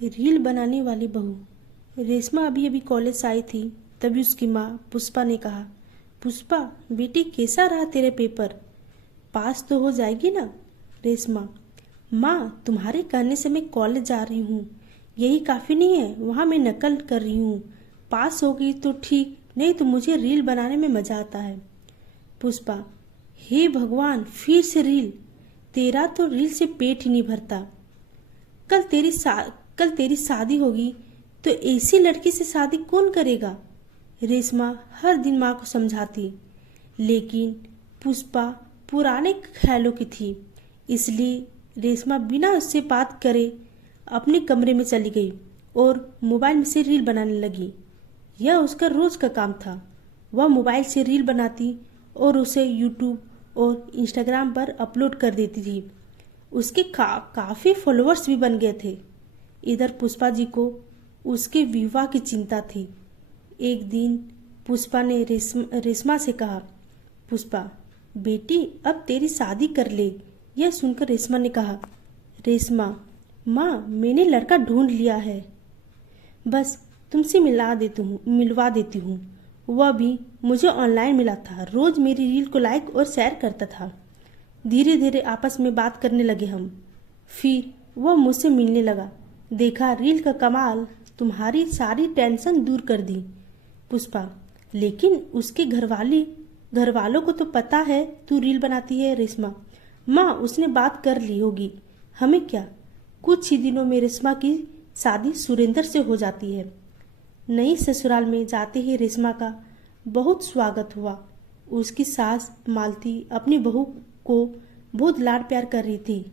Reel बनाने वाली बहू। रेशमा अभी अभी कॉलेज से आई थी, तभी उसकी माँ पुष्पा ने कहा, पुष्पा बेटी कैसा रहा तेरे पेपर? पास तो हो जाएगी ना? रेशमा, माँ तुम्हारे कहने से मैं कॉलेज जा रही हूँ, यही काफ़ी नहीं है? वहाँ मैं नकल कर रही हूँ, पास होगी तो ठीक, नहीं तो मुझे रील बनाने में मज़ा आता है। पुष्पा, हे भगवान, फिर से रील? तेरा तो रील से पेट ही नहीं भरता। कल तेरी शादी होगी तो ऐसी लड़की से शादी कौन करेगा? रेशमा हर दिन माँ को समझाती, लेकिन पुष्पा पुराने ख्यालों की थी, इसलिए रेशमा बिना उससे बात करे अपने कमरे में चली गई और मोबाइल में से रील बनाने लगी। यह उसका रोज का काम था। वह मोबाइल से रील बनाती और उसे यूट्यूब और इंस्टाग्राम पर अपलोड कर देती थी। उसके काफ़ी फॉलोअर्स भी बन गए थे। इधर पुष्पा जी को उसके विवाह की चिंता थी। एक दिन पुष्पा ने रेशमा से कहा, पुष्पा बेटी अब तेरी शादी कर ले। यह सुनकर रेशमा ने कहा, रेशमा माँ मैंने लड़का ढूंढ लिया है, बस तुमसे मिलवा देती हूँ। वह भी मुझे ऑनलाइन मिला था, रोज मेरी रील को लाइक और शेयर करता था। धीरे धीरे आपस में बात करने लगे हम। फिर वह मुझसे मिलने लगा। देखा रील का कमाल, तुम्हारी सारी टेंशन दूर कर दी। पुष्पा, लेकिन उसके घर वालों को तो पता है तू रील बनाती है। रेशमा, माँ उसने बात कर ली होगी, हमें क्या। कुछ ही दिनों में रेशमा की शादी सुरेंद्र से हो जाती है। नई ससुराल में जाते ही रेशमा का बहुत स्वागत हुआ। उसकी सास मालती अपनी बहू को बहुत लाड प्यार कर रही थी।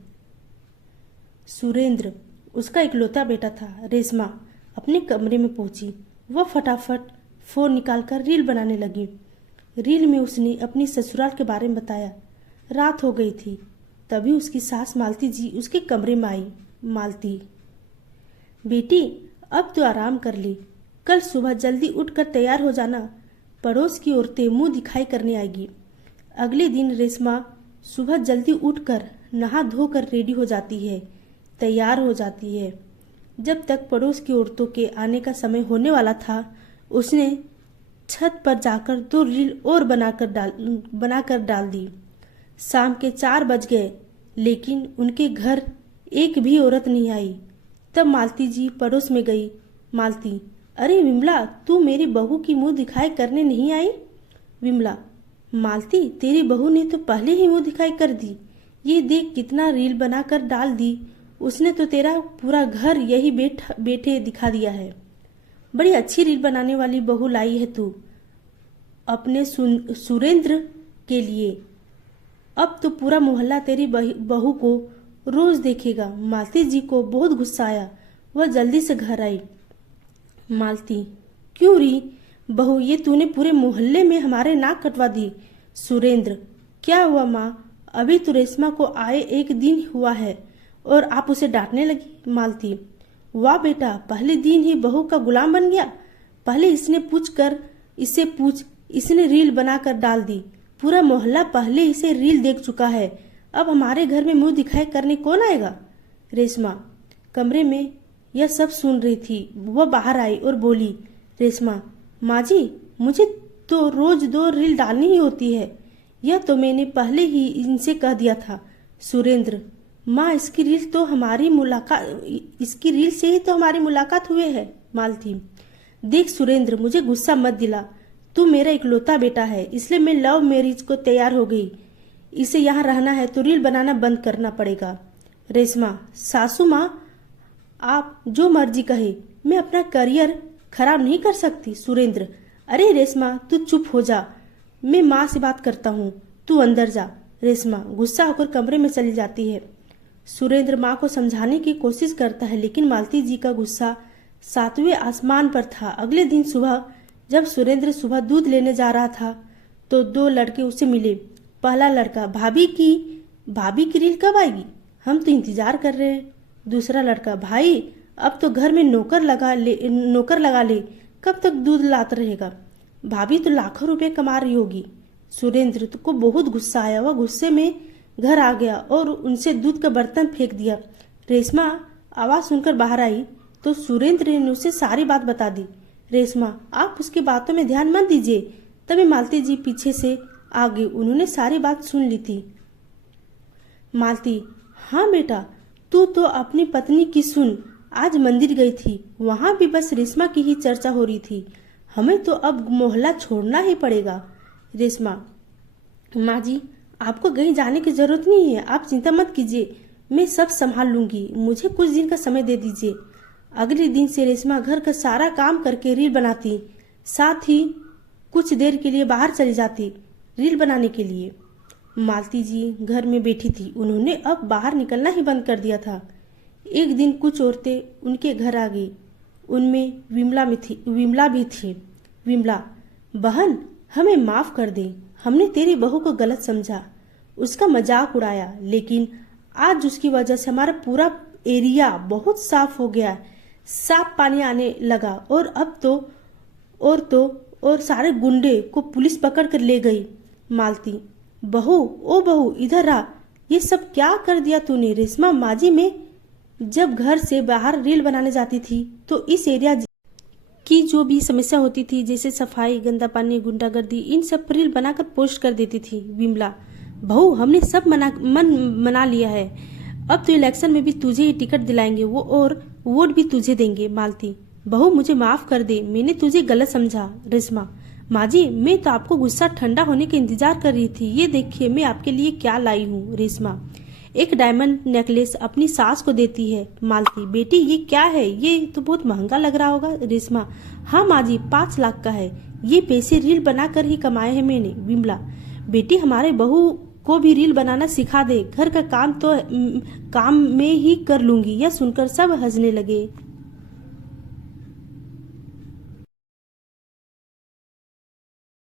सुरेंद्र उसका इकलौता बेटा था। रेशमा अपने कमरे में पहुंची। वह फटाफट फोन निकालकर रील बनाने लगी। रील में उसने अपनी ससुराल के बारे में बताया। रात हो गई थी, तभी उसकी सास मालती जी उसके कमरे में आई। मालती, बेटी अब तो आराम कर ली, कल सुबह जल्दी उठकर तैयार हो जाना, पड़ोस की औरतें मुंह दिखाई करने आएगी। अगले दिन रेशमा सुबह जल्दी उठकर नहा धोकर रेडी हो जाती है, तैयार हो जाती है। जब तक पड़ोस की औरतों के आने का समय होने वाला था, उसने छत पर जाकर 2 रील और बनाकर डाल दी। शाम के 4 बज गए, लेकिन उनके घर एक भी औरत नहीं आई। तब मालती जी पड़ोस में गई। मालती, अरे विमला, तू मेरी बहू की मुंह दिखाई करने नहीं आई? विमला, मालती तेरी बहू ने तो पहले ही मुंह दिखाई कर दी। ये देख कितना रील बनाकर डाल दी, उसने तो तेरा पूरा घर यही बैठे दिखा दिया है। बड़ी अच्छी रील बनाने वाली बहू लाई है तू अपने सुरेंद्र के लिए। अब तो पूरा मोहल्ला तेरी बहू को रोज देखेगा। मालती जी को बहुत गुस्सा आया। वह जल्दी से घर आई। मालती, क्यों री बहू, ये तूने पूरे मोहल्ले में हमारे नाक कटवा दी। सुरेंद्र, क्या हुआ माँ, अभी तो रेशमा को आए 1 दिन हुआ है और आप उसे डांटने लगी। मालती, वाह बेटा, पहले दिन ही बहू का गुलाम बन गया। पहले इससे पूछ, इसने रील बनाकर डाल दी। पूरा मोहल्ला पहले इसे रील देख चुका है, अब हमारे घर में मुंह दिखाई करने कौन आएगा। रेशमा कमरे में यह सब सुन रही थी। वह बाहर आई और बोली, रेशमा माँ जी, मुझे तो रोज 2 रील डालनी ही होती है, यह तो मैंने पहले ही इनसे कह दिया था। सुरेंद्र, माँ इसकी रील से ही तो हमारी मुलाकात हुई है। मालती, देख सुरेंद्र, मुझे गुस्सा मत दिला, तू मेरा इकलौता बेटा है, इसलिए मैं लव मैरिज को तैयार हो गई। इसे यहाँ रहना है तो रील बनाना बंद करना पड़ेगा। रेशमा, सासू माँ आप जो मर्जी कहे, मैं अपना करियर खराब नहीं कर सकती। सुरेंद्र, अरे रेशमा तू चुप हो जा, मैं माँ से बात करता हूँ, तू अंदर जा। रेशमा गुस्सा होकर कमरे में चली जाती है। सुरेंद्र माँ को समझाने की कोशिश करता है, लेकिन मालती जी का गुस्सा 7वें आसमान पर था। अगले दिन सुबह जब सुरेंद्र सुबह दूध लेने जा रहा था तो 2 लड़के उसे मिले। पहला लड़का, भाभी की रील कब आएगी, हम तो इंतजार कर रहे हैं। दूसरा लड़का, भाई अब तो घर में नौकर लगा ले, कब तक दूध लाता रहेगा, भाभी तो लाखों रुपए कमा रही होगी। सुरेंद्र को बहुत गुस्सा आया। वह गुस्से में घर आ गया और उनसे दूध का बर्तन फेंक दिया। रेशमा आवाज सुनकर बाहर आई। तो सुरेंद्र ने उसे सारी बात बता दी। रेशमा, आप उसकी बातों में ध्यान मत दीजिए। तभी मालती जी पीछे से आ गई। उन्होंने सारी बात सुन ली थी। मालती, हाँ बेटा, तू तो अपनी पत्नी की सुन। आज मंदिर गई थी, वहां भी बस रेशमा की ही चर्चा हो रही थी। हमें तो अब मोहल्ला छोड़ना ही पड़ेगा। रेशमा, माँ जी, आपको कहीं जाने की जरूरत नहीं है, आप चिंता मत कीजिए, मैं सब संभाल लूंगी। मुझे कुछ दिन का समय दे दीजिए। अगले दिन से रेशमा घर का सारा काम करके रील बनाती, साथ ही कुछ देर के लिए बाहर चली जाती रील बनाने के लिए। मालती जी घर में बैठी थी। उन्होंने अब बाहर निकलना ही बंद कर दिया था। एक दिन कुछ औरतें उनके घर आ गई। उनमें विमला भी थी। विमला, बहन, हमें माफ कर दे, हमने तेरी बहू को गलत समझा, उसका मजाक उड़ाया, लेकिन आज उसकी वजह से हमारा पूरा एरिया बहुत साफ हो गया। साफ पानी आने लगा और सारे गुंडे को पुलिस पकड़ कर ले गई। मालती, बहू, ओ बहू, इधर आ, ये सब क्या कर दिया तूने? रेशमा, माजी में जब घर से बाहर रील बनाने जाती थी तो इस एरिया की जो भी समस्या होती थी, जैसे सफाई, गंदा पानी, गुंडागर्दी, इन सब पर रील बनाकर पोस्ट कर देती थी। विमला, बहू, हमने सब मना लिया है। अब तो इलेक्शन में भी तुझे ही टिकट दिलाएंगे वो, और वोट भी तुझे देंगे। मालती, बहू, मुझे माफ कर दे, मैंने तुझे गलत समझा। रेशमा, माँ जी, मैं तो आपको गुस्सा ठंडा होने का इंतजार कर रही थी। ये देखिए मैं आपके लिए क्या लाई हूँ। रेशमा, एक डायमंड नेकलेस अपनी सास को देती है। मालती, बेटी ये क्या है? ये तो बहुत महंगा लग रहा होगा। रेशमा, हाँ माँ जी, 5 लाख का है, ये पैसे रील बनाकर ही कमाए हैं मैंने। विमला, बेटी हमारे बहू को भी रील बनाना सिखा दे, घर का काम तो काम में ही कर लूंगी। यह सुनकर सब हंसने लगे।